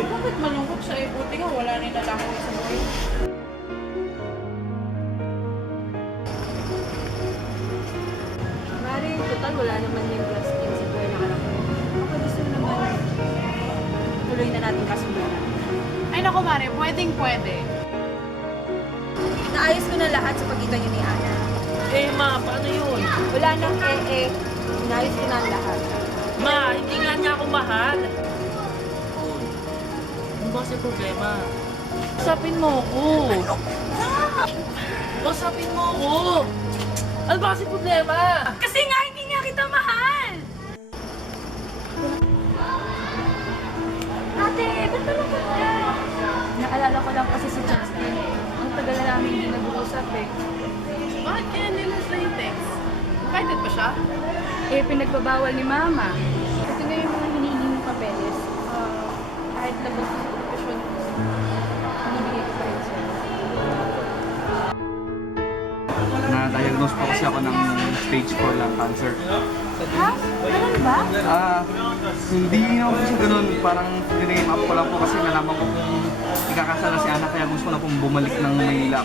Bakit malungkot siya? Buti nga wala rin nalaman sa buhay. Mari, total wala naman yung glass skin si Kuya nakalaki. Ako gusto naman tuloy na natin kasundan. Ay naku Mare, pwedeng pwede. Naayos ko na lahat sa pagitan niyo ni Ana. Eh ma, paano yun? Wala nang naayos ko na ang lahat. Ma, hindi nga niya ako mahal. Ano ba kasi problema? Usapin mo ako. Usapin mo ako. Ano ba kasi problema? Kasi nga hindi niya kita mahal! Ate, ba't malungkot ka? Naalala ko lang kasi si Justin. Ang tagal na namin hindi nag-uusap eh. Bakit kaya nilasa yung text? Invited pa siya? Eh, pinagbabawal ni Mama. Ito nga yung mga hinihingi ng papeles. Kahit labas sa edukasyon, hinibigay ko pa rin siya. Na-diagnose po kasi ako ng stage 4 lung cancer. Ha? Ganun ba? Hindi naman po siya ganun. Parang diname up ko lang po kasi nalaman ko kung ikakasal na si Ana kaya gusto ko na pong bumalik ng Maynila.